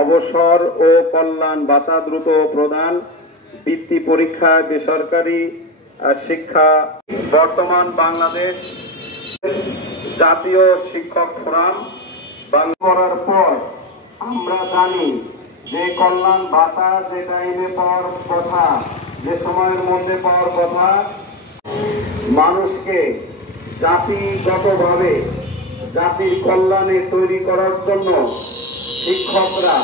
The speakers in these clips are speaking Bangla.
অবসর ও কল্যাণ ভাতা দ্রুত প্রদান, বৃত্তি পরীক্ষায় বেসরকারি শিক্ষা। বর্তমান বাংলাদেশ জাতীয় শিক্ষক ফোরাম করার পর আমরা জানি যে কল্যাণ ভাতা যে টাইমে পাওয়ার কথা, যে সময়ের মধ্যে পাওয়ার কথা, মানুষকে জাতিগতভাবে জাতির কল্যাণে তৈরি করার জন্য শিক্ষকরা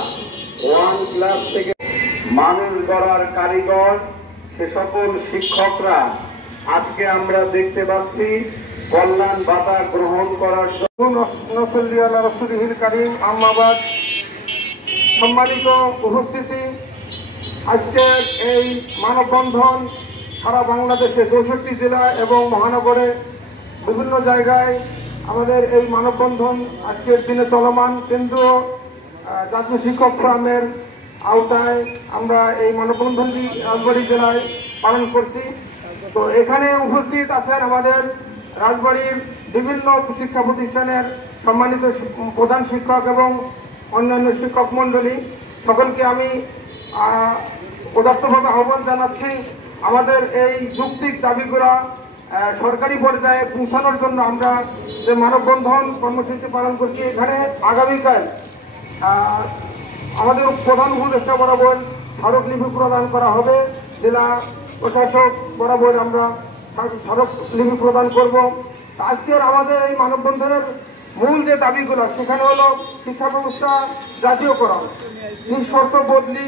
1 ক্লাস থেকে মানুষ গড়ার কারিগর, সে সকল শিক্ষকরা আজকে আমরা দেখতে পাচ্ছি কল্যাণ ভাতা গ্রহণ করার জন্য। সম্মানিত উপস্থিতি, আজকের এই মানববন্ধন সারা বাংলাদেশে 64 জেলা এবং মহানগরে বিভিন্ন জায়গায় আমাদের এই মানববন্ধন আজকের দিনে চলমান। কেন্দ্রীয় জাতীয় শিক্ষক ফোরামের আওতায় আমরা এই মানববন্ধনটি রাজবাড়ী জেলায় পালন করছি। তো এখানে উপস্থিত আছেন আমাদের রাজবাড়ীর বিভিন্ন শিক্ষা প্রতিষ্ঠানের সম্মানিত প্রধান শিক্ষক এবং অন্যান্য শিক্ষক মণ্ডলী, সকলকে আমি উদাত্তভাবে আহ্বান জানাচ্ছি আমাদের এই যৌক্তিক দাবিগুলো সরকারি পর্যায়ে পৌঁছানোর জন্য আমরা যে মানববন্ধন কর্মসূচি পালন করছি। এখানে আগামীকাল আমাদের প্রধান উপদেষ্টা বরাবর স্মারকলিপি প্রদান করা হবে। জেলা প্রশাসক বরাবর আমরা স্মারকলিপি প্রদান করব। আজকের আমাদের এই মানববন্ধনের মূল যে দাবিগুলো সেখানে হলো শিক্ষা ব্যবস্থা জাতীয়করণ, নিঃশর্ত বদলি,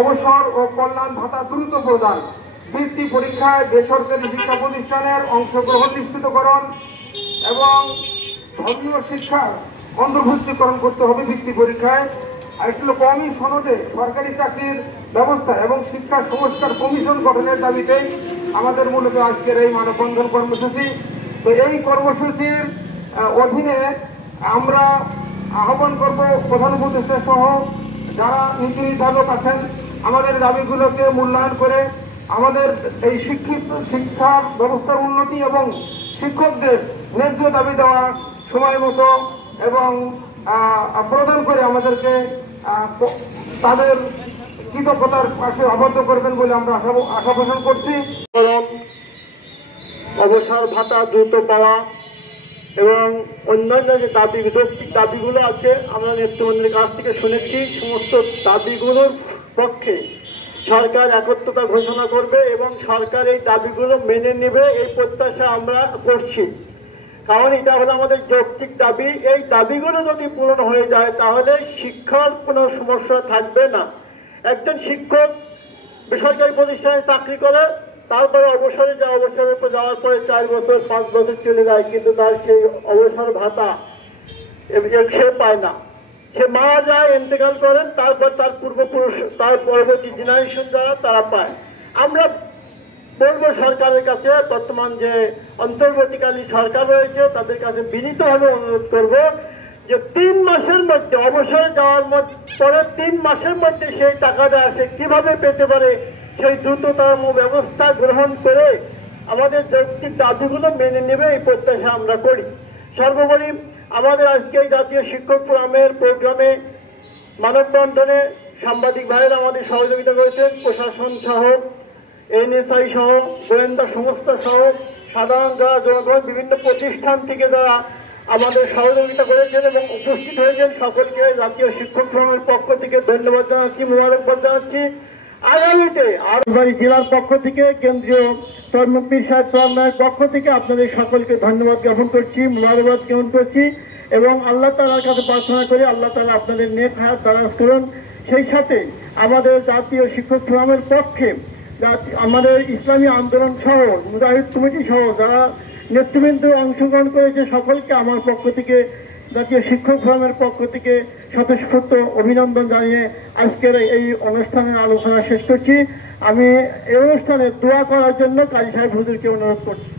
অবসর ও কল্যাণ ভাতা দ্রুত প্রদান, বৃত্তি পরীক্ষায় বেসরকারি শিক্ষা প্রতিষ্ঠানের অংশগ্রহণ নিশ্চিতকরণ এবং ধর্মীয় শিক্ষার অন্তর্ভুক্তিকরণ করতে হবে বৃত্তি পরীক্ষায়। আর একটু কমই সনদে সরকারি চাকরির ব্যবস্থা এবং শিক্ষা সংস্কার কমিশন গঠনের দাবিতেই আমাদের মূলত আজকের এই মানববন্ধন কর্মসূচি। তো এই কর্মসূচির অধীনে আমরা আহ্বান করব প্রধান উপদেষ্টা সহ যারা নীতি নির্ধারক আছেন আমাদের দাবিগুলোকে মূল্যায়ন করে আমাদের এই শিক্ষা ব্যবস্থার উন্নতি এবং শিক্ষকদের ন্যায্য দাবি দেওয়া সময় মতো এবং প্রদান করে আমাদেরকে তাদের কৃতজ্ঞতার পাশে আবদ্ধ করবেন বলে আমরা আশা পোষণ করছি। অবসর ভাতা দ্রুত পাওয়া এবং অন্যান্য যে যৌক্তিক দাবিগুলো আছে আমরা নেতৃবৃন্দের কাছ থেকে শুনেছি, সমস্ত দাবিগুলোর পক্ষে সরকার একত্রতা ঘোষণা করবে এবং সরকার এই দাবিগুলো মেনে নেবে এই প্রত্যাশা আমরা করছি। কারণ এটা হলো আমাদের যৌক্তিক দাবি। এই দাবিগুলো যদি পূরণ হয়ে যায় তাহলে শিক্ষার কোনো সমস্যা থাকবে না। একজন শিক্ষক বেসরকারি প্রতিষ্ঠানে চাকরি করে, তারপরে অবসরে যায়, অবসরের পর যাওয়ার পরে 4 বছর 5 বছর চলে যায়, কিন্তু তার সেই অবসর ভাতা সে পায় না। সে মারা যায়, ইন্তেকাল করেন, তারপর তার পূর্বপুরুষ, তার পরবর্তী জেনারেশন যারা তারা পায়। আমরা বলবো সরকারের কাছে, বর্তমান যে অন্তর্বর্তীকালীন সরকার রয়েছে তাদের কাছে বিনীতভাবে অনুরোধ করব যে 3 মাসের মধ্যে অবসরে যাওয়ার পরে 3 মাসের মধ্যে সেই টাকাটা সে কিভাবে পেতে পারে সেই দ্রুততম ব্যবস্থা গ্রহণ করে আমাদের যৌক্তিক দাবিগুলো মেনে নেবে এই প্রত্যাশা আমরা করি। সর্বোপরি আমাদের আজকে এই জাতীয় শিক্ষক ফোরামের প্রোগ্রামে মানববন্ধনে সাংবাদিক ভাইয়েরা আমাদের সহযোগিতা করেছেন, প্রশাসন সহ, এনএসআই সহ, গোয়েন্দা সংস্থা সহ, সাধারণ যারা জনগণ, বিভিন্ন প্রতিষ্ঠান থেকে যারা আমাদের সহযোগিতা করেছেন এবং উপস্থিত হয়েছেন সকলকে জাতীয় শিক্ষক ফোরামের পক্ষ থেকে ধন্যবাদ জানাচ্ছি, মোবারকবাদ জানাচ্ছি। আগামীতে রাজবাড়ী জেলার পক্ষ থেকে, কেন্দ্রীয় পীর সাহেব চরমায়ের পক্ষ থেকে আপনাদের সকলকে ধন্যবাদ জ্ঞাপন করছি, মোবারকবাদ জ্ঞাপন করছি এবং আল্লাহ তাআলার কাছে প্রার্থনা করি আল্লাহ তাআলা আপনাদের নেক হায়াত দারাজ করুন। সেই সাথে আমাদের জাতীয় শিক্ষক ফোরামের পক্ষে আমাদের ইসলামী আন্দোলন সহ, মুজাহিদ কমিটি সহ যারা নেতৃবৃন্দ অংশগ্রহণ করেছে সকলকে আমার পক্ষ থেকে, জাতীয় শিক্ষক ফোরামের পক্ষ থেকে স্বতঃস্ফূর্ত অভিনন্দন জানিয়ে আজকের এই অনুষ্ঠানের আলোচনা শেষ করছি। আমি এই অনুষ্ঠানে দোয়া করার জন্য কাজী সাহেব হুজুরকে অনুরোধ করছি।